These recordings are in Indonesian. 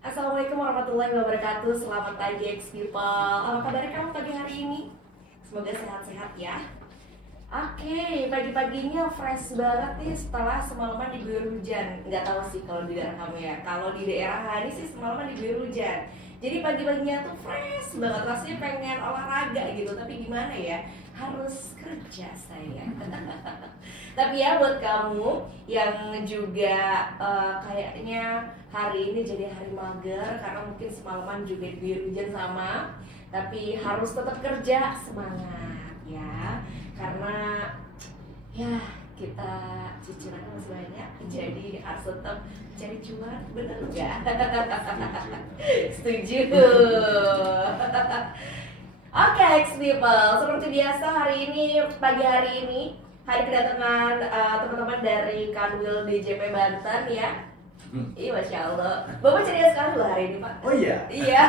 Assalamualaikum warahmatullahi wabarakatuh. Selamat pagi X People. Apa kabar kamu pagi hari ini? Semoga sehat-sehat ya. Oke, pagi-paginya fresh banget nih setelah semalaman diguyur hujan. Nggak tahu sih kalau di daerah kamu ya. Kalau di daerah Hani sih semalaman diguyur hujan. Jadi pagi-paginya tuh fresh banget, rasanya pengen olahraga gitu. Tapi gimana ya? Harus kerja saya. Tapi ya buat kamu yang juga kayaknya hari ini jadi hari mager karena mungkin semalaman juga diguyur hujan sama, tapi harus tetap kerja, semangat ya. Karena ya kita cicilan masih banyak, jadi harus tetap cari cuan, bener nggak? Setuju. Oke, X People, seperti biasa pagi hari ini hari kedatangan teman-teman dari Kanwil DJP Banten ya. Iya, Masya Allah. Bapak ceria sekali loh hari ini, Pak. Oh iya? Iya.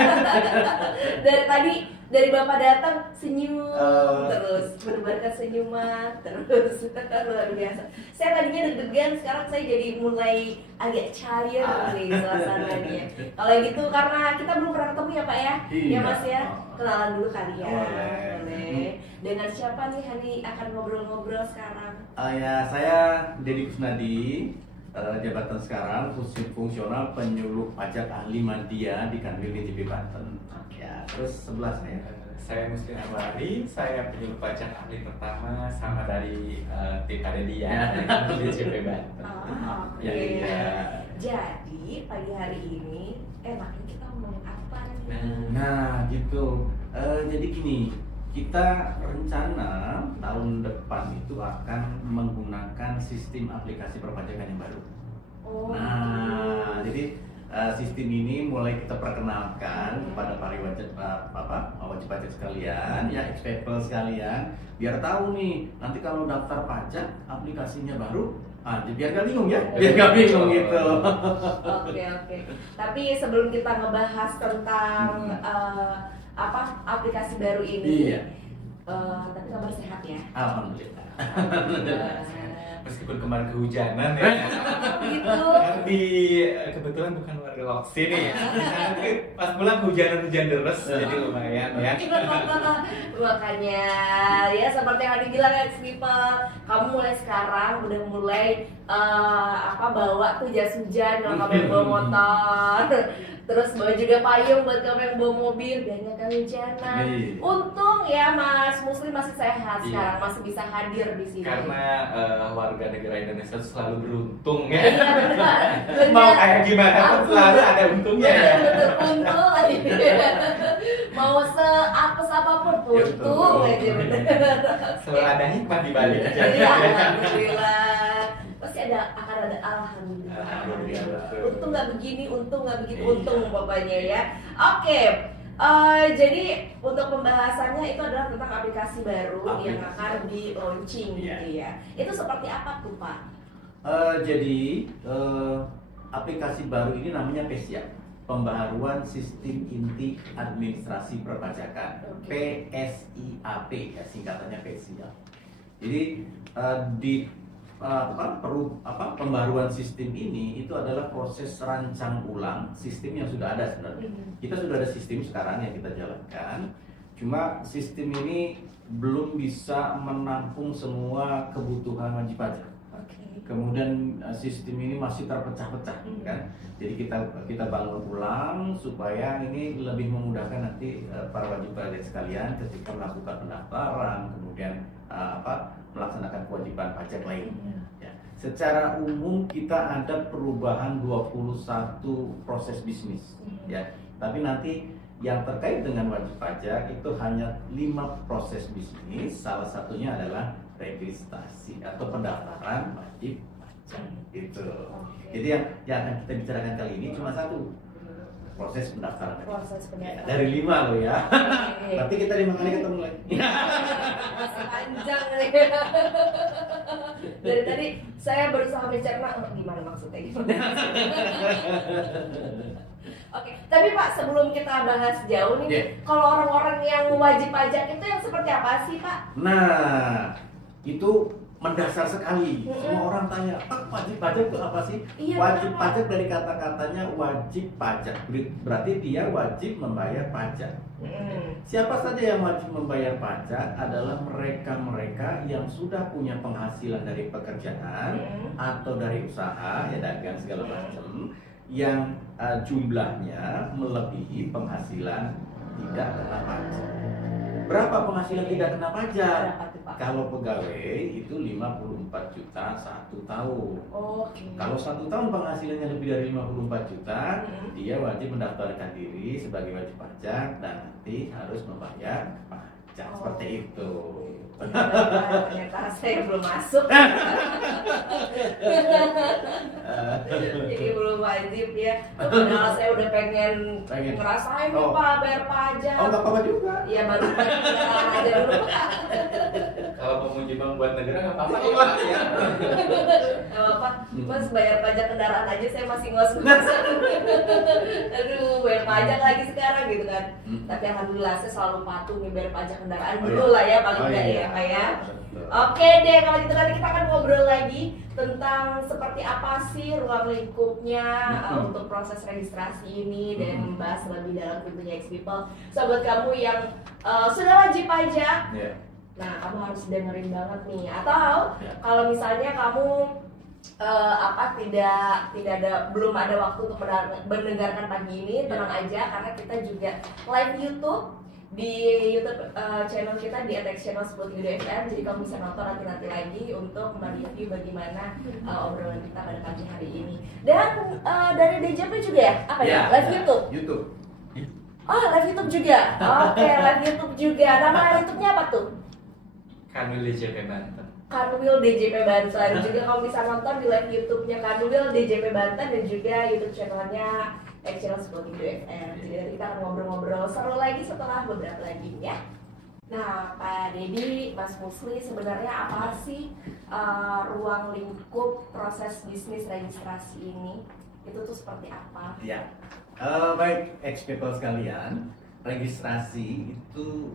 Dari Bapak datang senyum terus, menebarkan senyuman terus. Luar biasa. Saya tadinya deg-degan, sekarang saya jadi mulai agak cair nih suasananya. Kalau gitu karena kita belum pernah ketemu ya, Pak ya? Iya. Ya, Mas ya. Kenalan dulu kali ya. Boleh. Dengan siapa nih Hani akan ngobrol-ngobrol sekarang? Ya, saya Deddy Kusnadi, jabatan sekarang fungsional penyuluh pajak ahli media di Kanwil DJP Banten. Ya, terus sebelah Saya Muslim Anwari, saya penyuluh pajak ahli pertama sama dari tim Kadedia dari Kanwil DJP Banten. Oke. Ya. Jadi pagi hari ini enaknya kita ngomongin apa nih? Nah, gitu. Jadi gini, kita rencana tahun depan itu akan menggunakan sistem aplikasi perpajakan yang baru. Oh. Nah, jadi sistem ini mulai kita perkenalkan kepada para wajib pajak sekalian, ya ex-people sekalian, biar tahu nih nanti kalau daftar pajak aplikasinya baru, biar gak bingung ya, biar gak bingung gitu. Oke. Tapi sebelum kita ngebahas tentang aplikasi baru ini, Iya. tapi kabar sehat ya? Alhamdulillah. Meskipun kemarin kehujanan ya. Gitu. Tapi kebetulan bukan warga Loksi nih ya. Pas pulang hujan deras, jadi lumayan ya. Makanya ya seperti yang Adi bilang ya people, kamu mulai sekarang udah mulai bawa tuh jas hujan kalau kamu yang bawa motor, terus bawa juga payung buat kamu yang bawa mobil biar nggak kehujanan. Untung ya Mas Muslim masih sehat sekarang, masih bisa hadir di sini. Karena warga negara Indonesia itu selalu beruntung ya. Iya, benar. Mau kayak gimana pun selalu ada untungnya. Betul, untung aja. Mau seapes apapun untung aja, benar. Selalu ada hikmah di balik. Iya, alhamdulillah. Pasti akan ada alhamdulillah. Alhamdulillah. Untung nggak begini, untung nggak begitu, untung pokoknya ya. Oke. Jadi untuk pembahasannya itu adalah tentang aplikasi baru yang akan di launching gitu ya. Itu seperti apa tuh Pak? Jadi aplikasi baru ini namanya PESIAP, Pembaharuan Sistem Inti Administrasi Perpajakan. PSIAP ya, singkatannya PESIAP. Jadi di pembaharuan sistem ini itu adalah proses rancang ulang sistem yang sudah ada sebenarnya. Kita sudah ada sistem sekarang yang kita jalankan, cuma sistem ini belum bisa menampung semua kebutuhan wajib pajak. Kemudian sistem ini masih terpecah-pecah kan. Jadi kita bangun ulang supaya ini lebih memudahkan nanti para wajib pajak sekalian ketika melakukan pendaftaran, kemudian melaksanakan kewajiban pajak lainnya. Ya. Secara umum kita ada perubahan 21 proses bisnis ya. Tapi nanti yang terkait dengan wajib pajak itu hanya 5 proses bisnis, salah satunya adalah registrasi atau pendaftaran wajib pajak itu. Jadi yang akan kita bicarakan kali ini cuma satu, proses pendaftaran. Ya, dari 5 loh ya. Berarti kita 5 kali ketemu lagi. Masih panjang nih. Dari tadi saya berusaha mencerna gimana maksudnya gimana. Oke, tapi Pak sebelum kita bahas jauh nih, kalau orang-orang yang wajib pajak itu yang seperti apa sih Pak? Nah, itu mendasar sekali. Semua orang tanya, Pak, wajib pajak itu apa sih? Iya, Wajib benar, Pak. pajak dari kata-katanya wajib pajak, berarti dia wajib membayar pajak. Siapa saja yang wajib membayar pajak adalah mereka-mereka yang sudah punya penghasilan dari pekerjaan atau dari usaha, ya dagang segala macam, yang jumlahnya melebihi penghasilan tidak kena pajak. Berapa penghasilan tidak kena pajak? Berapa tuh, Pak? Kalau pegawai itu 54 juta 1 tahun. Oke. Kalau 1 tahun penghasilannya lebih dari 54 juta, dia wajib mendaftarkan diri sebagai wajib pajak dan nanti harus membayar pajak. Seperti itu. Ternyata saya belum masuk. Jadi belum wajib ya. Padahal saya udah pengen ngerasain nih, Oh. Pak, bayar pajak. Oh, nggak apa-apa juga. Iya, baru kenalan aja dulu. Kalau mau menjumbang buat negara nggak apa-apa ya Pak ya. Gak apa-apa, Mas bayar pajak kendaraan aja saya masih ngos-ngos. Aduh, bayar pajak lagi sekarang gitu kan. Tapi alhamdulillah saya selalu patuh nih bayar pajak kendaraan dulu lah ya, paling enggak ya, Pak ya. Oke deh, kalau gitu nanti kita akan ngobrol lagi tentang seperti apa sih ruang lingkupnya untuk proses registrasi ini dan membahas lebih dalam tentunya X People. So buat kamu yang sudah wajib pajak, nah kamu harus dengerin banget nih. Atau kalau misalnya kamu belum ada waktu untuk mendengarkan pagi ini, tenang aja karena kita juga live YouTube di YouTube channel kita di @channel10.fm, jadi kamu bisa nonton nanti lagi untuk mereview bagaimana obrolan kita pada pagi hari ini. Dan dari DJP juga ya? Apa ya? Live YouTube? YouTube. Oh, live YouTube juga? Oke, live YouTube juga. Nama live YouTube-nya apa tuh? Kanwil DJP Banten. Kanwil DJP Banten. Juga kamu bisa nonton di live YouTube-nya Kanwil DJP Banten dan juga YouTube channel-nya Channel10.fm. Jadi nanti kita akan ngobrol-ngobrol seru lagi setelah beberapa lagi ya. Nah, Pak Dedi, Mas Musli, sebenarnya apa sih ruang lingkup proses bisnis registrasi ini? Itu tuh seperti apa? Ya, baik ex-people sekalian, registrasi itu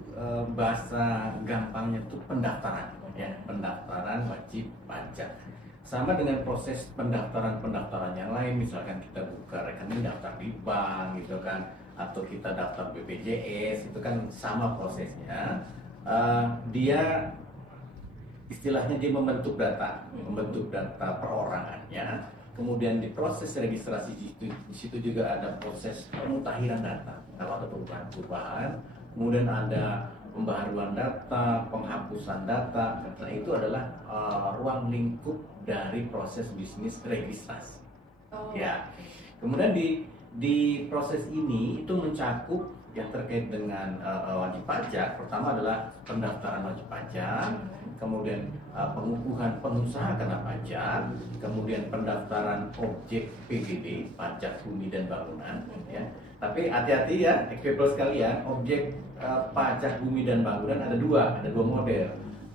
bahasa gampangnya tuh pendaftaran, ya, pendaftaran wajib pajak. Sama dengan proses pendaftaran yang lain, misalkan kita buka rekening daftar di bank gitu kan, atau kita daftar BPJS, itu kan sama prosesnya. Dia istilahnya dia membentuk data perorangannya. Kemudian di proses registrasi di situ juga ada proses pemutahiran data. Kalau ada perubahan, kemudian ada pembaharuan data, penghapusan data. Nah, itu adalah ruang lingkup dari proses bisnis registrasi. Ya. Kemudian di proses ini itu mencakup yang terkait dengan wajib pajak. Pertama adalah pendaftaran wajib pajak, kemudian pengukuhan pengusaha kena pajak, kemudian pendaftaran objek PBB, pajak bumi dan bangunan, ya. Tapi hati-hati ya, people sekalian, objek pajak bumi dan bangunan ada dua model.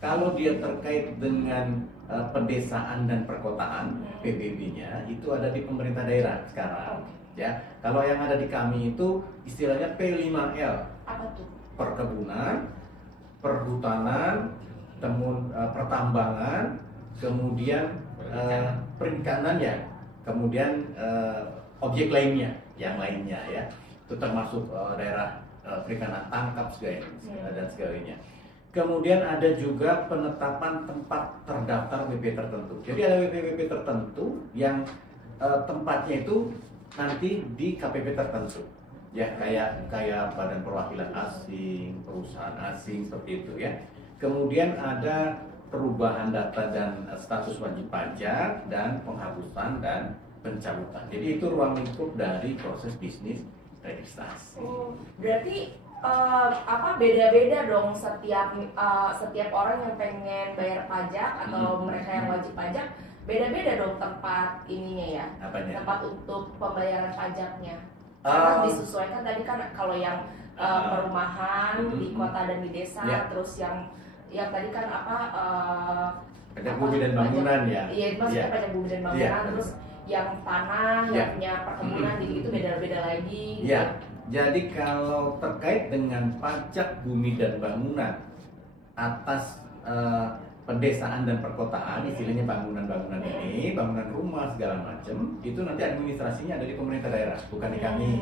Kalau dia terkait dengan pedesaan dan perkotaan, PBB-nya itu ada di pemerintah daerah sekarang. Ya, kalau yang ada di kami itu istilahnya P5L. Apa tuh? Perkebunan, perhutanan, pertambangan, kemudian perikanan ya, kemudian objek lainnya, yang lainnya ya, itu termasuk daerah perikanan tangkap dan sebagainya. Kemudian ada juga penetapan tempat terdaftar WP tertentu. Jadi ada WP tertentu yang tempatnya itu nanti di KPP tertentu. Ya, kayak Badan Perwakilan Asing, perusahaan asing seperti itu ya. Kemudian ada perubahan data dan status wajib pajak dan penghapusan dan pencabutan. Jadi itu ruang lingkup dari proses bisnis registrasi. Berarti beda-beda dong setiap orang yang pengen bayar pajak atau mereka yang wajib pajak, beda-beda dong tempat ininya ya. Apanya? Tempat untuk pembayaran pajaknya. Karena disesuaikan tadi kan kalau yang perumahan di kota dan di desa, terus yang tadi kan pajak bumi dan bangunan ya. Iya, maksudnya pajak bumi dan bangunan, terus yang tanah, yang punya perkebunan, jadi itu beda-beda lagi. Ya, jadi kalau terkait dengan pajak bumi dan bangunan atas pedesaan dan perkotaan, istilahnya bangunan-bangunan ini, bangunan rumah segala macam, itu nanti administrasinya ada di pemerintah daerah, bukan di kami.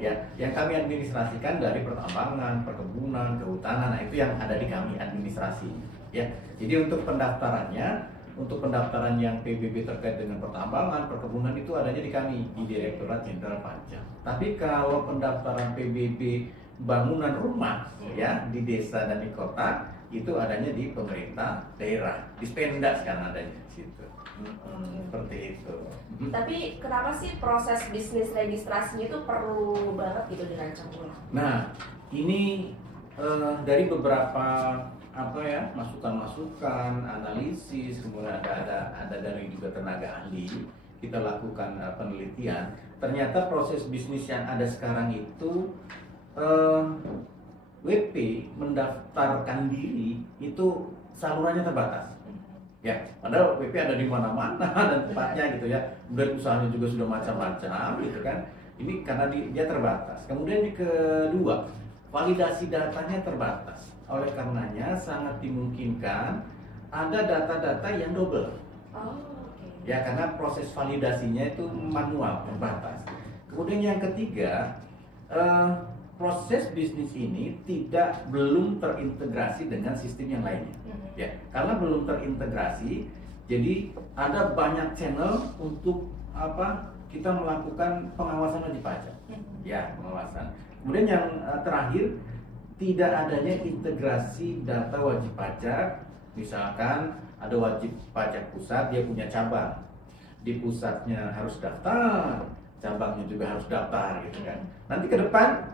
Ya, yang kami administrasikan dari pertambangan, perkebunan, kehutanan, nah itu yang ada di kami administrasi. Ya, jadi untuk pendaftarannya, untuk pendaftaran yang PBB terkait dengan pertambangan, perkebunan itu adanya di kami di Direktorat Jenderal Pajak. Tapi kalau pendaftaran PBB bangunan rumah, ya di desa dan di kota, itu adanya di pemerintah daerah, di Spenda sekarang adanya di situ. Seperti itu. Tapi kenapa sih proses bisnis registrasinya itu perlu banget gitu dirancang ulang? Nah, ini dari beberapa masukan-masukan, analisis, kemudian ada dari juga tenaga ahli, kita lakukan penelitian. Ternyata proses bisnis yang ada sekarang itu WP mendaftarkan diri itu salurannya terbatas. Ya, padahal WP ada di mana-mana dan tempatnya gitu ya. Kemudian usahanya juga sudah macam-macam gitu kan. Ini karena dia terbatas. Kemudian yang kedua, validasi datanya terbatas. Oleh karenanya sangat dimungkinkan ada data-data yang double. Ya, karena proses validasinya itu manual, terbatas. Kemudian yang ketiga, proses bisnis ini belum terintegrasi dengan sistem yang lainnya. Ya, karena belum terintegrasi, jadi ada banyak channel untuk kita melakukan pengawasan wajib pajak. Ya, pengawasan. Kemudian yang terakhir, tidak adanya integrasi data wajib pajak. Misalkan ada wajib pajak pusat, dia punya cabang. Di pusatnya harus daftar, cabangnya juga harus daftar gitu kan. Nanti ke depan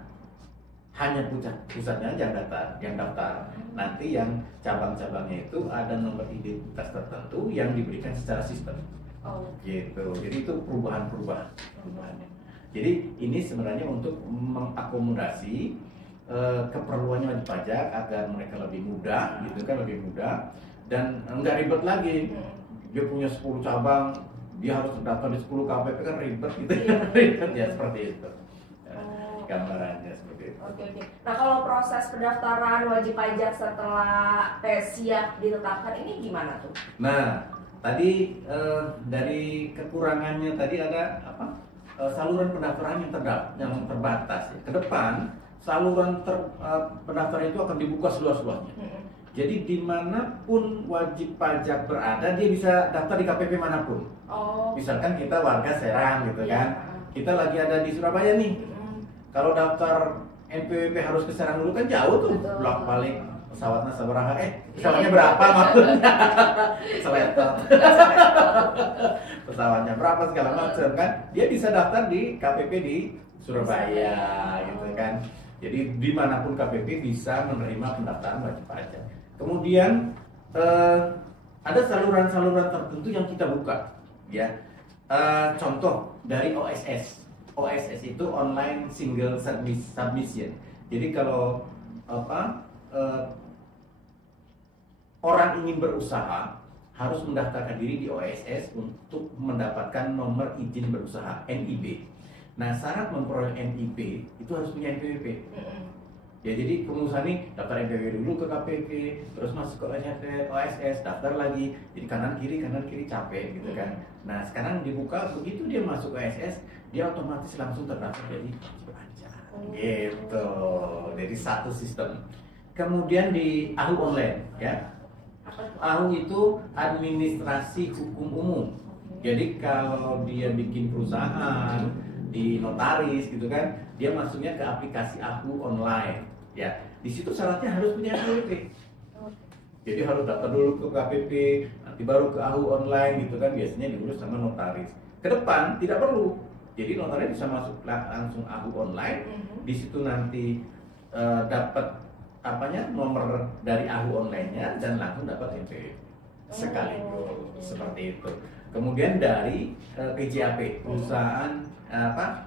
hanya pusatnya aja yang daftar. Nanti yang cabang-cabangnya itu ada nomor identitas tertentu yang diberikan secara sistem. Gitu. Jadi itu perubahannya. Jadi ini sebenarnya untuk mengakomodasi keperluannya wajib pajak agar mereka lebih mudah, gitu kan, lebih mudah dan enggak ribet lagi. Dia punya 10 cabang, dia harus terdaftar di 10 KPP kan ribet gitu. Ribet ya seperti itu. Gambarannya seperti itu. Oke. Nah, kalau proses pendaftaran wajib pajak setelah siap ditetapkan ini gimana tuh? Nah, tadi dari kekurangannya tadi ada saluran pendaftaran yang terbatas. Ke depan saluran pendaftaran itu akan dibuka seluas-luasnya. Jadi dimanapun wajib pajak berada, dia bisa daftar di KPP manapun. Misalkan kita warga Serang gitu kan, kita lagi ada di Surabaya nih. Kalau daftar NPWP harus ke Serang dulu kan jauh tuh, bolak-balik pesawatnya sabaraha, pesawatnya berapa maksudnya? Pesawatnya berapa segala macam kan? Dia bisa daftar di KPP di Surabaya gitu kan. Jadi dimanapun KPP bisa menerima pendaftaran wajib pajak. Kemudian ada saluran-saluran tertentu yang kita buka, ya. Contoh dari OSS. OSS itu online single submission. Jadi kalau orang ingin berusaha harus mendaftarkan diri di OSS untuk mendapatkan nomor izin berusaha (NIB). Nah, syarat memperoleh NIB itu harus punya NPWP. Ya, jadi pengusaha nih daftar NPWP dulu ke KPP, terus masuk ke OSS, daftar lagi. Jadi kanan kiri capek gitu kan. Nah, sekarang dibuka, begitu dia masuk ke OSS, dia otomatis langsung terdaftar jadi wajib pajak. Gitu. Jadi satu sistem. Kemudian di AHU online, ya. AHU itu administrasi hukum umum. Jadi kalau dia bikin perusahaan di notaris gitu kan, dia masuknya ke aplikasi AHU online. Ya, di situ syaratnya harus punya NPWP. Jadi harus daftar dulu ke KPP, nanti baru ke AHU online gitu kan, biasanya diurus sama notaris. Ke depan tidak perlu. Jadi notaris bisa masuk langsung AHU online. Di situ nanti dapat nomor dari AHU online-nya dan langsung dapat NPWP sekaligus seperti itu. Kemudian dari PJAP, perusahaan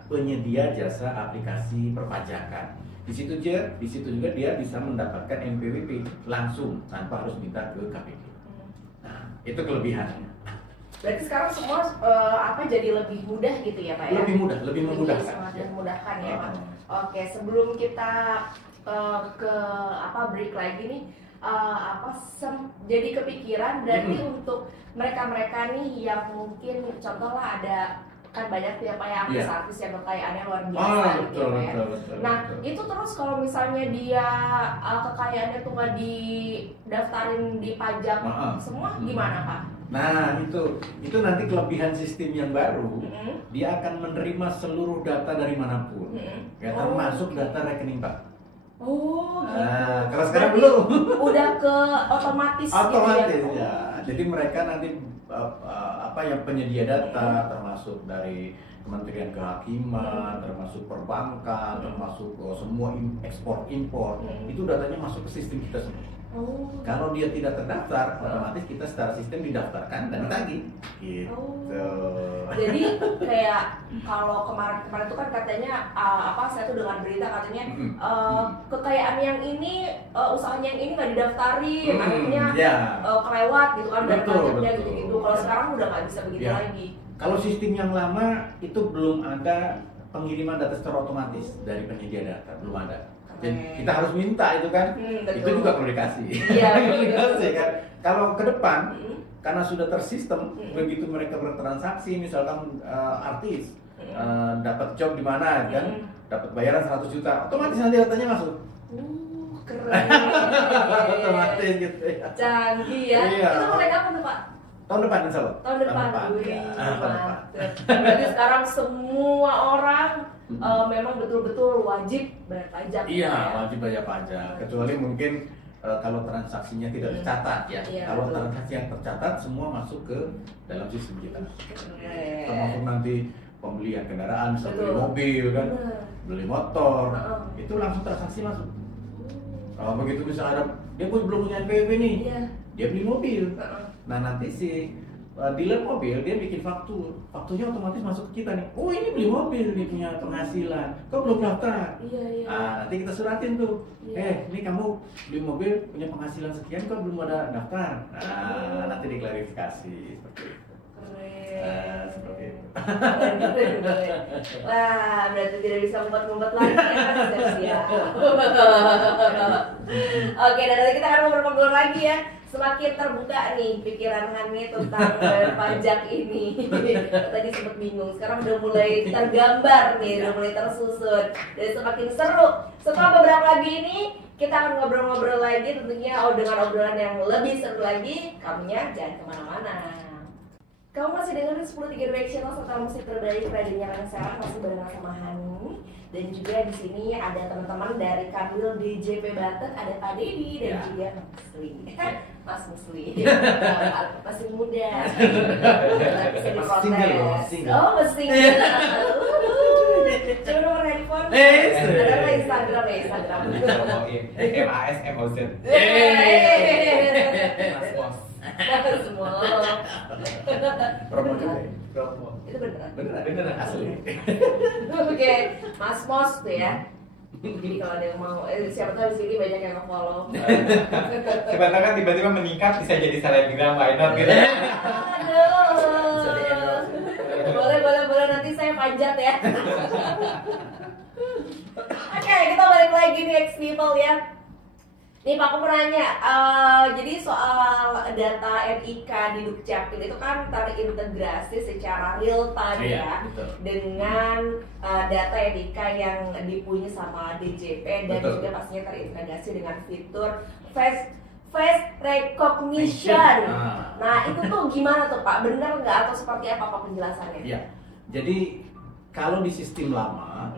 penyedia jasa aplikasi perpajakan. Di situ juga dia bisa mendapatkan NPWP langsung tanpa harus minta ke KPP. Nah, itu kelebihannya. Berarti sekarang semua jadi lebih mudah gitu ya, Pak ya? Lebih memudahkan. Sangat memudahkan ya, Pak. Oke, sebelum kita ke break lagi nih, jadi kepikiran berarti untuk mereka-mereka nih yang mungkin contoh lah ada kan banyak ya Pak ya artis-artis yang kekayaannya luar biasa gitu ya. Nah itu terus kalau misalnya dia kekayaannya tuh nggak didaftarin di pajak semua gimana Pak? Nah itu nanti kelebihan sistem yang baru, dia akan menerima seluruh data dari manapun, ya termasuk data rekening Pak. Oh gitu. Nah, kalau sekarang belum. Udah ke otomatis. Otomatis gitu ya. Jadi mereka nanti apa yang penyedia data termasuk dari Kementerian Kehakiman, termasuk perbankan, termasuk semua ekspor impor, itu datanya masuk ke sistem kita semua. Kalau dia tidak terdaftar, otomatis kita secara sistem didaftarkan dan ditagih. Gitu. Jadi kayak kalau kemarin itu kan katanya saya tuh dengar berita katanya kekayaan yang ini usahanya yang ini nggak didaftarin, akhirnya kelewat gitu kan dari pajaknya gitu. Kalau sekarang udah nggak bisa begitu lagi. Kalau sistem yang lama itu belum ada pengiriman data secara otomatis dari penyedia data, belum ada. Jadi kita harus minta itu kan, itu juga perlu dikasih. Iya, kan. Kalau ke depan, karena sudah tersistem, begitu mereka bertransaksi, misalkan artis dapat job di mana, kan, dapat bayaran 100 juta, otomatis nanti datanya masuk. Keren. Otomatis gitu ya. Canggih ya. Iya. Itu mulai kapan tuh Pak? Tahun depan insya Allah. Tahun depan. Tahun depan. Berarti sekarang semua orang memang betul-betul wajib bayar pajak. Iya, wajib bayar pajak. Kecuali mungkin kalau transaksinya tidak tercatat ya. Kalau transaksi yang tercatat semua masuk ke dalam sistem kita. Termasuk nanti pembelian kendaraan, misalnya beli mobil kan, beli motor, itu langsung transaksi masuk. Begitu misalnya dia pun belum punya NPWP nih, dia beli mobil. Nah nanti si dealer mobil dia bikin fakturnya otomatis masuk ke kita nih. Oh ini beli mobil, dia punya penghasilan. Kok belum daftar? Nanti kita suratin tuh. Ini kamu beli mobil punya penghasilan sekian, kok belum ada daftar? Nanti diklarifikasi seperti itu. Seperti itu. Wah, berarti tidak bisa ngumpet-ngumpet lagi ya. Oke, dan nanti kita akan ngobrol-ngobrol lagi ya. Semakin terbuka nih pikiran Hani tentang pajak ini. Tadi sempat bingung, sekarang udah mulai tergambar nih, udah mulai tersusun. Dan semakin seru. Setelah beberapa lagi ini, kita akan ngobrol-ngobrol lagi tentunya dengan obrolan yang lebih seru lagi. Kamunya jangan kemana-mana. Kamu masih dengerin 10.32 Channel serta musik terbaik radionya Rana Serang, masih bareng sama Hani. Dan juga di sini ada teman-teman dari Kanwil DJP Banten, ada Pak Dedi dan juga Mas Musli. Masih muda. Masih diprotes. Oh, masih single. Coba nomor handphone. Ada Instagram ya, Instagram. MASMOZ. Mas Bos. Semua. Promo juga. Itu beneran? Beneran asli. Oke, Mas Mos tuh ya. Jadi kalau ada yang mau, siapa tahu di sini banyak yang nge-follow. Siapa tahu kan tiba-tiba meningkat bisa jadi selebgram, why not gitu. Aduh. Boleh nanti saya panjat ya. Oke, kita balik lagi nih X People ya. Nih Pak, aku mau nanya, jadi soal data NIK di Dukcapil itu kan terintegrasi secara real time dengan data NIK yang dipunyai sama DJP dan juga pastinya terintegrasi dengan fitur face recognition. Nah itu tuh gimana tuh Pak? Benar nggak atau seperti apa Pak penjelasannya? Iya, jadi kalau di sistem lama,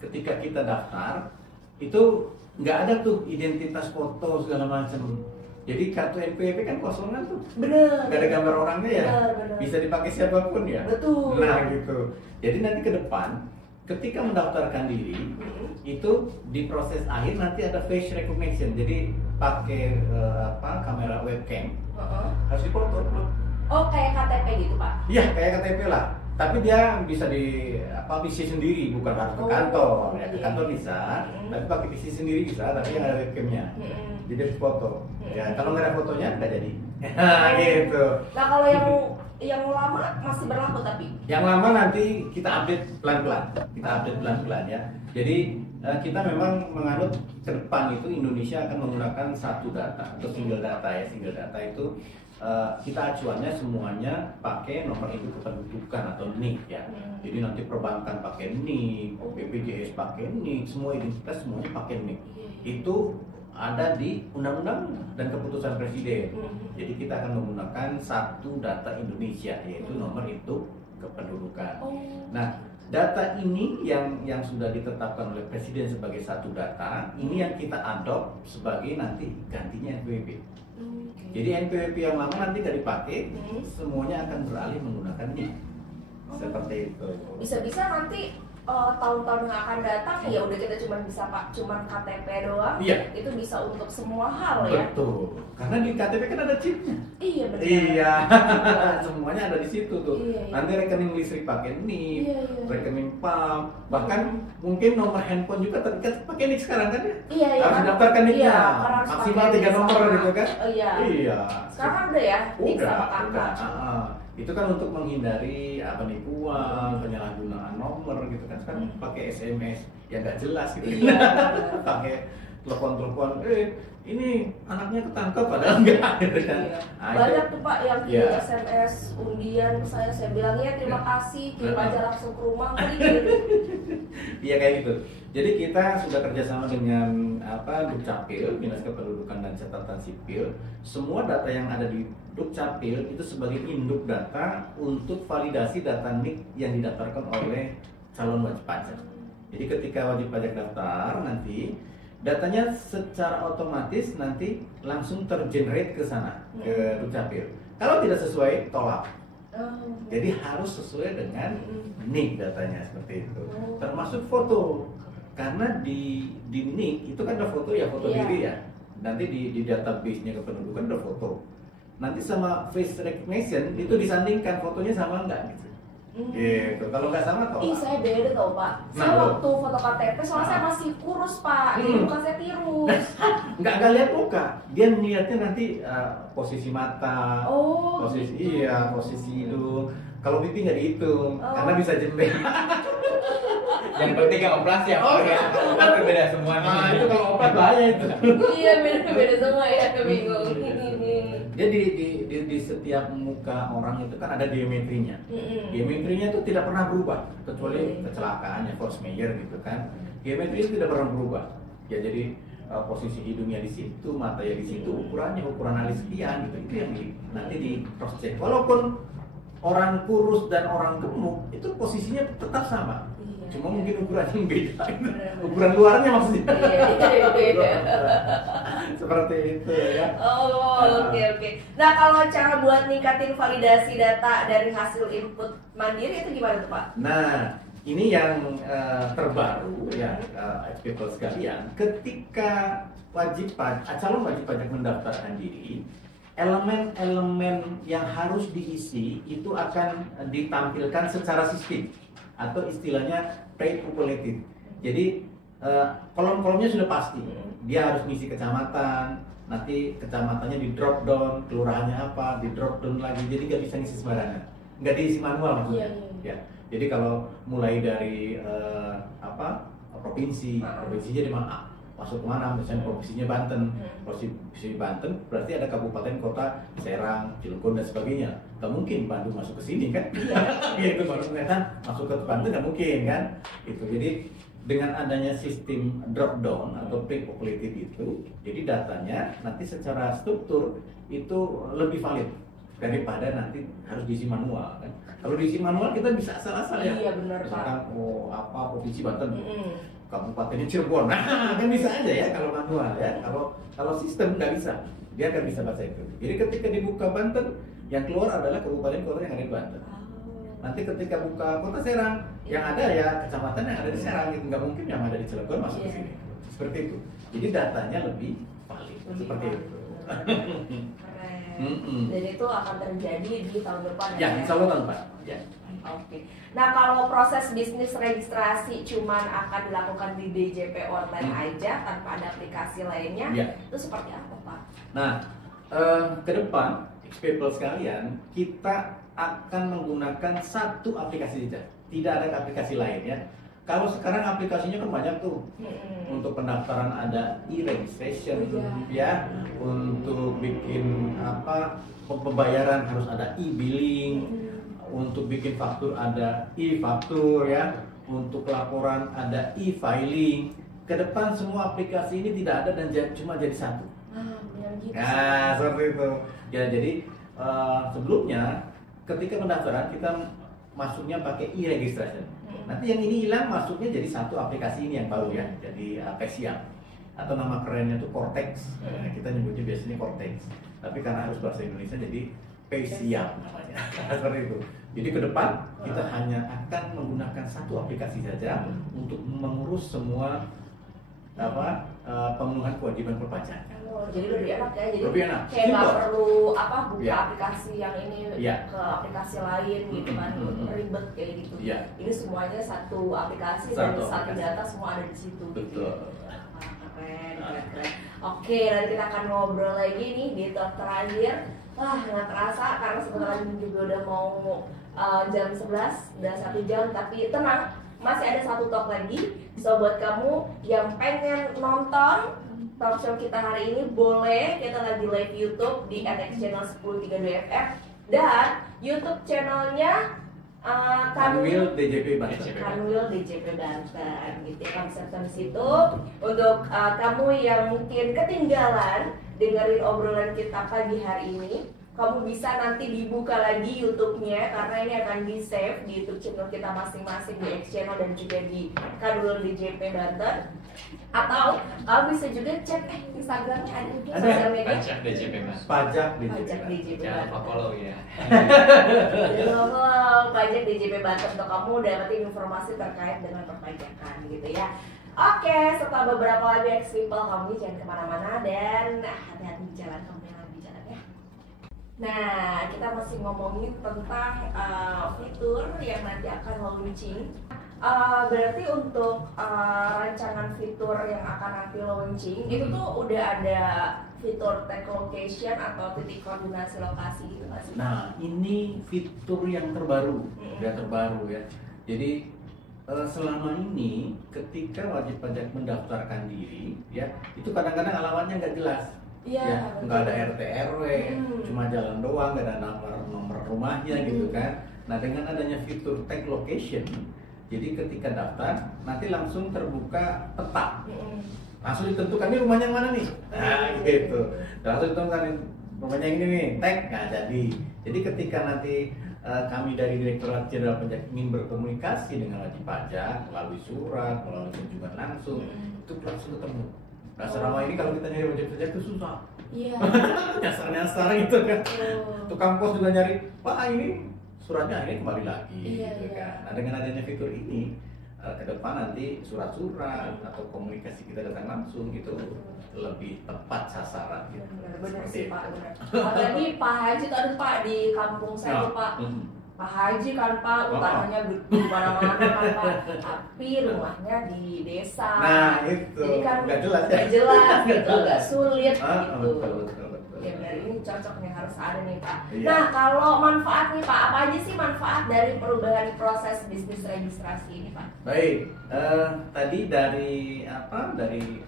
ketika kita daftar itu nggak ada tuh identitas foto segala macam. Jadi kartu NPWP kan kosongan tuh. Bener. Nggak ada gambar orangnya ya. Bener. Bisa dipakai siapapun ya. Betul. Nah gitu. Jadi nanti ke depan, ketika mendaftarkan diri, itu di proses akhir nanti ada face recognition. Jadi pakai kamera webcam harus dipoto. Oh kayak KTP gitu Pak? Iya kayak KTP lah. Tapi dia bisa di PC sendiri, bukan harus ke kantor. Ya, ke kantor bisa, tapi pakai PC sendiri bisa, tapi yang ada webcamnya. Jadi harus foto. Ya, kalau nggak ada fotonya nggak jadi. Gitu. Nah kalau yang yang lama masih berlaku tapi? Yang lama nanti kita update pelan-pelan ya. Jadi kita memang menganut ke depan itu Indonesia akan menggunakan satu data atau single data ya. Single data itu kita acuannya semuanya pakai nomor induk kependudukan atau NIK ya. Jadi nanti perbankan pakai NIK, BPJS pakai NIK, semua identitas semuanya pakai NIK. Itu ada di undang-undang dan keputusan presiden. Jadi kita akan menggunakan satu data Indonesia yaitu nomor induk kependudukan. Nah, data ini yang sudah ditetapkan oleh presiden sebagai satu data, ini yang kita adopt sebagai nanti gantinya NPWP. Jadi NPWP yang lama nanti nggak dipakai, semuanya akan beralih menggunakan NIK. Seperti itu. Bisa-bisa nanti tahun-tahun yang akan datang ya udah kita cuman KTP doang. Iya. Itu bisa untuk semua hal ya. Betul. Karena di KTP kan ada chipnya. Iya benar. Iya. Semuanya ada di situ tuh. Iya. Nanti rekening listrik pakai NIK, Iya. rekening PAM, bahkan mungkin nomor handphone juga terikat pakai NIK sekarang kan ya? Iya. Harus daftarkan NIK-nya. Iya, karena harus Maksimal pakai 3 nomor sama. gitu kan? Iya. Iya. Sekarang kan udah ya, NIK sama Udah. kakak. Itu kan untuk menghindari penipuan, penyalahgunaan nomor gitu kan. Sekarang pakai SMS yang nggak jelas gitu. Iya. Pakai telepon-telepon, ini anaknya ketangkep padahal enggak gitu kan. Iya. Nah, Banyak itu- tuh Pak yang Iya. kirim SMS undian ke saya bilang ya terima kasih, kirim Nah. aja langsung ke rumah nggak dikirim. Iya kayak gitu. Jadi kita sudah kerjasama dengan Dukcapil, Dinas Kependudukan dan Catatan Sipil. Semua data yang ada di Dukcapil itu sebagai induk data untuk validasi data NIK yang didaftarkan oleh calon wajib pajak. Jadi ketika wajib pajak daftar nanti datanya secara otomatis nanti langsung tergenerate ke sana ke Dukcapil. Kalau tidak sesuai tolak. Jadi harus sesuai dengan NIK datanya seperti itu. Termasuk foto. Karena di NIK itu kan ada foto ya, foto Iya. diri ya. Nanti di database-nya kependudukan ada foto. Nanti sama face recognition itu disandingkan fotonya sama enggak gitu. Gitu. Kalau nggak sama Ih tolak. saya beda tau Pak. Saya Nah, waktu foto KTP soalnya saya masih kurus Pak. Jadi muka saya tirus. Nggak lihat muka. Dia melihatnya nanti posisi mata, Oh. posisi gitu. posisi hidung. Kalau pipi nggak dihitung karena bisa jembek. Yang penting nggak operasi ya, Pak. Berbeda semua. Nah, itu kalau obat bahaya itu. Iya beda semua ya, kebingung. Jadi di setiap muka orang itu kan ada geometrinya. Geometrinya itu tidak pernah berubah kecuali kecelakaan ya force major gitu kan. Geometri itu tidak pernah berubah. Ya jadi posisi hidungnya di situ, matanya di situ, ukuran alis sekian gitu. Itu yang nanti di cross check. Walaupun orang kurus dan orang gemuk itu posisinya tetap sama. Cuma mungkin ukurannya beda. Ukuran luarnya maksudnya. Iya. Seperti itu ya. Oh, oke. Nah, kalau cara buat ningkatin validasi data dari hasil input mandiri itu gimana tuh Pak? Nah, ini yang terbaru ya, people sekalian. Ketika calon wajib pajak mendaftarkan diri, elemen-elemen yang harus diisi itu akan ditampilkan secara sistem atau istilahnya pre-populated. Jadi kolom-kolomnya sudah pasti. Dia harus ngisi kecamatan, nanti kecamatannya di drop down, kelurahannya apa, di drop down lagi. Jadi nggak bisa ngisi sembarangan, nggak diisi manual maksudnya. Iya. Ya. Jadi kalau mulai dari provinsinya di mana? Masuk kemana? Misalnya provinsinya Banten, provinsi Banten berarti ada kabupaten kota Serang, Cilegon dan sebagainya. Gak mungkin Bandung masuk ke sini kan? Itu baru ternyata masuk ke Banten gak mungkin kan? Itu jadi dengan adanya sistem drop down atau pre-populated itu, jadi datanya nanti secara struktur itu lebih valid daripada nanti harus diisi manual kan? Kalau diisi manual kita bisa asal-asal ya. Iya benar Pak. Misalkan provinsi Banten. Kabupatennya Cirebon, nah kan bisa aja ya kalau manual ya. Kalau sistem nggak bisa, dia akan bisa baca itu. Jadi ketika dibuka Banten, yang keluar adalah kabupaten kota yang ada di Banten. Nanti ketika buka kota Serang, yang ada ya kecamatan yang ada di Serang gitu. Nggak mungkin yang ada di Cilegon masuk ke sini. Seperti itu. Jadi datanya lebih valid. Seperti itu. Keren. Dan itu akan terjadi di tahun depan Ya, insya Allah tahun depan. Ya. Oke. Nah kalau proses bisnis registrasi cuman akan dilakukan di DJP online aja tanpa ada aplikasi lainnya, Ya. itu seperti apa Pak? Nah, ke depan, people sekalian, kita akan menggunakan satu aplikasi saja, tidak ada aplikasi lain ya. Kalau sekarang aplikasinya kan banyak tuh. Untuk pendaftaran ada e-registration ya, untuk bikin apa pembayaran harus ada e-billing, untuk bikin faktur ada e-faktur ya, untuk laporan ada e-filing. Ke depan semua aplikasi ini tidak ada dan cuma jadi satu. Nah, seperti itu. Ya, jadi sebelumnya ketika pendaftaran kita masuknya pakai e-registration. Nanti yang ini hilang, masuknya jadi satu aplikasi ini yang baru ya, jadi Pexiam atau nama kerennya itu Cortex. Kita nyebutnya biasanya Cortex, tapi karena harus bahasa Indonesia jadi Pexiam namanya. Seperti itu. Jadi ke depan kita hanya akan menggunakan satu aplikasi saja untuk mengurus semua pemenuhan kewajiban perpajakan. Jadi lebih enak ya, jadi lebih enak. Kayak nggak perlu buka aplikasi yang ini ke aplikasi lain gitu kan, ribet kayak gitu. Ini semuanya satu aplikasi dan satu data semua ada di situ. Betul. Keren. Oke, nanti kita akan ngobrol lagi nih di talk terakhir. Wah, nggak terasa karena sebentar lagi juga udah mau jam 11, udah 1 jam, tapi tenang, masih ada satu talk lagi. So buat kamu yang pengen nonton talk show kita hari ini, boleh, kita lagi live YouTube di NX Channel 1032FF dan YouTube channelnya Kanwil DJP Banten. Kanwil DJP Banten gitu ya, kamu bisa di situ. Untuk kamu yang mungkin ketinggalan dengerin obrolan kita pagi hari ini, kamu bisa nanti dibuka lagi YouTube-nya karena ini akan di save di YouTube channel kita masing-masing di X Channel dan juga di Kanwil DJP Banten. Atau kamu bisa juga cek Instagramnya ada juga sosial media. Pajak DJP Banten. Pajak DJP Banten. Jangan lupa follow ya. Jangan lupa Pajak DJP Banten untuk kamu dapetin informasi terkait dengan perpajakan gitu ya. Oke, setelah beberapa lagu X People, kamu jangan kemana-mana dan hati-hati di jalan, kamu jangan di jalan ya. Nah, kita masih ngomongin tentang fitur yang nanti akan launching. Berarti untuk rancangan fitur yang akan nanti launching itu tuh udah ada fitur tag location atau titik koordinasi lokasi gitu nggak sih? Nah, ini fitur yang terbaru, udah terbaru ya. Jadi selama ini ketika wajib pajak mendaftarkan diri ya, itu kadang-kadang alamatnya nggak jelas. Ya, nggak ada RT RW, cuma jalan doang, nggak ada nomor rumahnya gitu kan. Nah, dengan adanya fitur tag location, jadi ketika daftar nanti langsung terbuka peta, langsung ditentukan ini rumahnya yang mana nih. Nah gitu, langsung ditentukan rumahnya yang ini nih, tag nggak jadi. Jadi ketika nanti kami dari Direktorat Jenderal Pajak ingin berkomunikasi dengan wajib pajak melalui surat, melalui kunjungan langsung, itu langsung ketemu. Nah selama ini kalau kita nyari wajib pajak itu susah. Nyasar-nyasar gitu kan. Tukang pos juga nyari, Pak ini suratnya akhirnya kembali lagi gitu kan. Nah dengan adanya fitur ini ke depan nanti surat-surat atau komunikasi kita datang langsung itu lebih tepat sasaran gitu. Benar sih Pak, benar. Apalagi Pak Haji tadi Pak di kampung saya tuh Pak. Pak Haji kan Pak, utamanya di mana-mana kan Pak, tapi rumahnya di desa. Nah itu, jadi kan nggak jelas ya? Nggak jelas gitu, agak sulit gitu. Betul. Ya benar, ini cocok nih, harus ada nih Pak. Nah kalau manfaat nih Pak, apa aja sih manfaat dari perubahan proses bisnis registrasi ini Pak? Baik, tadi dari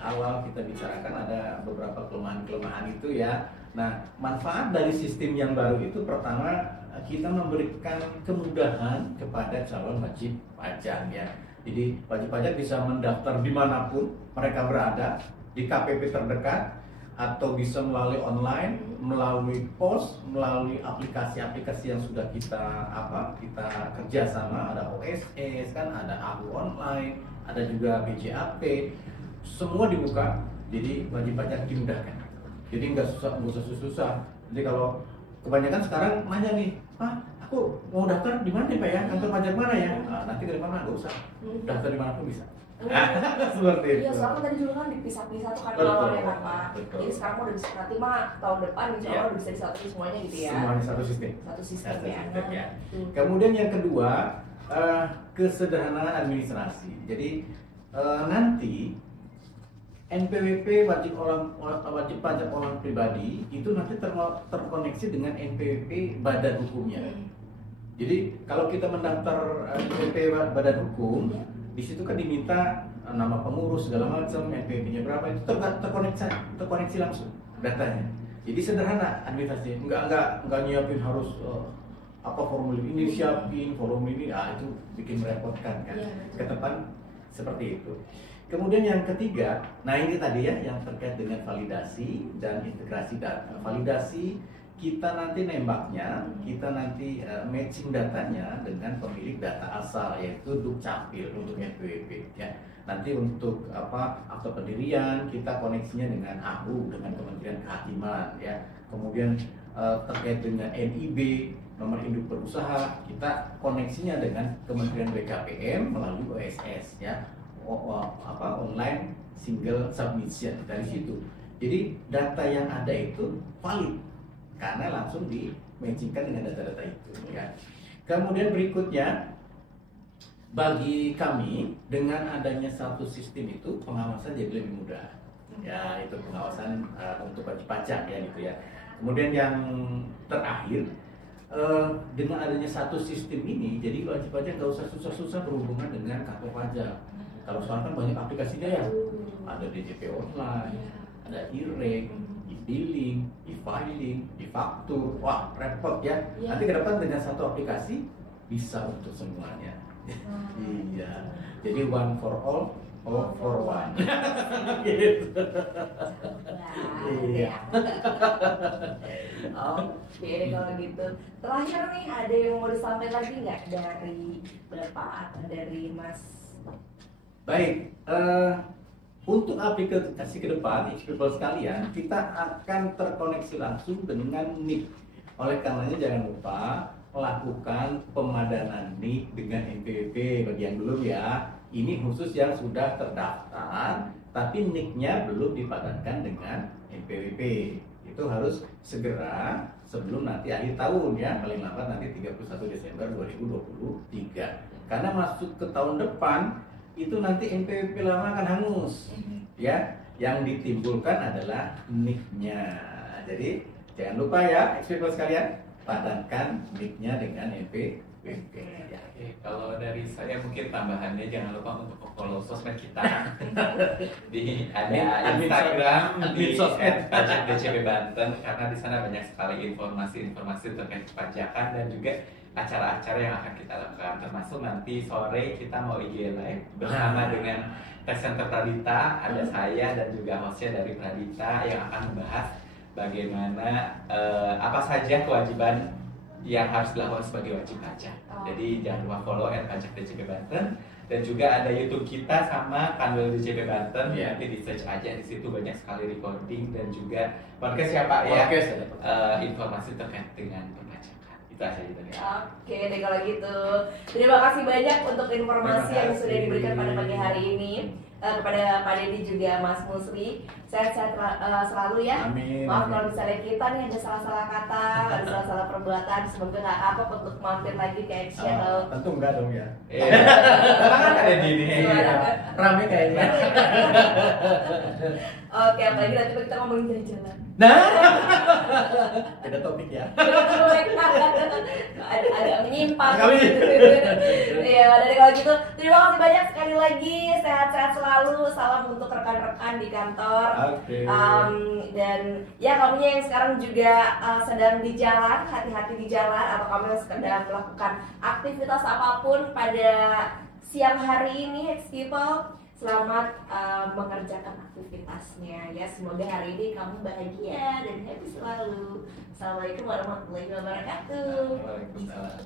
awal kita bicarakan ada beberapa kelemahan-kelemahan itu ya. Nah, manfaat dari sistem yang baru itu pertama kita memberikan kemudahan kepada calon wajib pajak ya. Jadi wajib pajak bisa mendaftar dimanapun mereka berada, di KPP terdekat, atau bisa melalui online, melalui pos, melalui aplikasi-aplikasi yang sudah kita kerjasama, ada OSS kan, ada AHU online, ada juga BJAP, semua dibuka, jadi wajib pajak dimudahkan. Jadi nggak susah. Jadi kalau kebanyakan sekarang nanya nih, Pak, aku mau daftar di mana Pak ya, kantor pajak mana ya? Nah, nanti ke depan nggak usah, daftar di mana pun bisa. Seperti itu. Iya, soalnya tadi dulu kan dipisah-pisah tuh kan awalnya kan Pak. Jadi sekarang udah bisa, nanti mah tahun depan insya Allah udah bisa disatuin semuanya gitu ya. Semuanya satu sistem. Satu sistem ya. Kemudian yang kedua, kesederhanaan administrasi. Jadi nanti NPWP wajib pajak orang pribadi itu nanti terkoneksi dengan NPWP badan hukumnya. Jadi kalau kita mendaftar NPWP Badan Hukum, di situ kan diminta nama pengurus segala macam, NPWP-nya berapa, itu terkoneksi langsung datanya. Jadi sederhana administrasinya, enggak nyiapin harus apa formulir ini siapin, formulir ini, itu bikin merepotkan kan. Ke depan seperti itu. Kemudian yang ketiga, nah ini tadi ya yang terkait dengan validasi dan integrasi data. Validasi kita nanti nembaknya, kita nanti matching datanya dengan pemilik data asal yaitu Dukcapil untuk NPWP ya. Nanti untuk akte pendirian kita koneksinya dengan AHU, dengan Kementerian Kehakiman ya. Kemudian terkait dengan NIB, nomor induk berusaha, kita koneksinya dengan Kementerian BKPM melalui OSS ya. Online single submission dari situ. Jadi data yang ada itu valid karena langsung di-matchingkan dengan data-data itu ya. Kemudian berikutnya, bagi kami dengan adanya satu sistem itu pengawasan jadi lebih mudah ya, itu pengawasan untuk wajib pajak ya gitu ya. Kemudian yang terakhir, dengan adanya satu sistem ini jadi wajib pajak nggak usah susah-susah berhubungan dengan kantor pajak. Kalau sekarang kan banyak aplikasinya ya, ada DJP online, ada e-reg, e-billing, e-filing, e-faktur, wah repot ya. Nanti ke depan dengan satu aplikasi bisa untuk semuanya. Iya, jadi one for all for one. Gitu. Iya. Oke deh kalau gitu. Terakhir nih, ada yang mau disampaikan lagi nggak dari Bapak atau dari Mas? Baik, untuk aplikasi ke depan, people sekalian, kita akan terkoneksi langsung dengan NIK. Oleh karenanya jangan lupa lakukan pemadanan NIK dengan NPWP bagi yang belum ya. Ini khusus yang sudah terdaftar, tapi NIK-nya belum dipadankan dengan NPWP. Itu harus segera sebelum nanti akhir tahun ya, paling lambat nanti 31 Desember 2023. Karena masuk ke tahun depan, itu nanti NPWP lama akan hangus ya, yang ditimbulkan adalah NIK-nya. Jadi jangan lupa ya people sekalian, padankan NIK-nya dengan NPWP ya. Kalau dari saya mungkin tambahannya jangan lupa untuk follow sosmed kita di ada Instagram di @pajak_DCP Banten, karena di sana banyak sekali informasi-informasi terkait pajakan dan juga acara-acara yang akan kita lakukan, termasuk nanti sore kita mau IG live bersama dengan Tech Center Pradita, ada saya dan juga hostnya dari Pradita yang akan membahas bagaimana apa saja kewajiban yang harus dilakukan sebagai wajib pajak. Jadi jangan lupa follow @pajak_DCP Banten, dan juga ada YouTube kita sama kanal DCP Banten. Nanti di search aja, di situ banyak sekali recording dan juga podcast ya Pak ya. Informasi terkait dengan perpajakan. Itu aja gitu ya. Oke deh kalau gitu. Terima kasih banyak untuk informasi yang sudah diberikan pada pagi hari ini. Kepada Pak Dedi juga Mas Musri, sehat-sehat selalu ya. Amin. Maaf kalau misalnya kita nih ada salah-salah kata, ada salah-salah perbuatan, semoga nggak kapok untuk mampir lagi ke Action. Tentu enggak dong ya. Kan ada di ini. Rame kayaknya. Oke, apalagi nanti kita ngomongin jalan-jalan. Nah, beda topik ya. Agak menyimpang. Kali. Ya, dari kalau gitu, terima kasih banyak sekali lagi. Sehat-sehat selalu. Salam untuk rekan-rekan di kantor. Oke. Dan ya kamunya yang sekarang juga sedang di jalan, hati-hati di jalan, atau kamu yang sedang melakukan aktivitas apapun pada siang hari ini, people. Selamat mengerjakan aktivitasnya ya. Semoga hari ini kamu bahagia dan happy selalu. Assalamualaikum warahmatullahi wabarakatuh. Waalaikumsalam.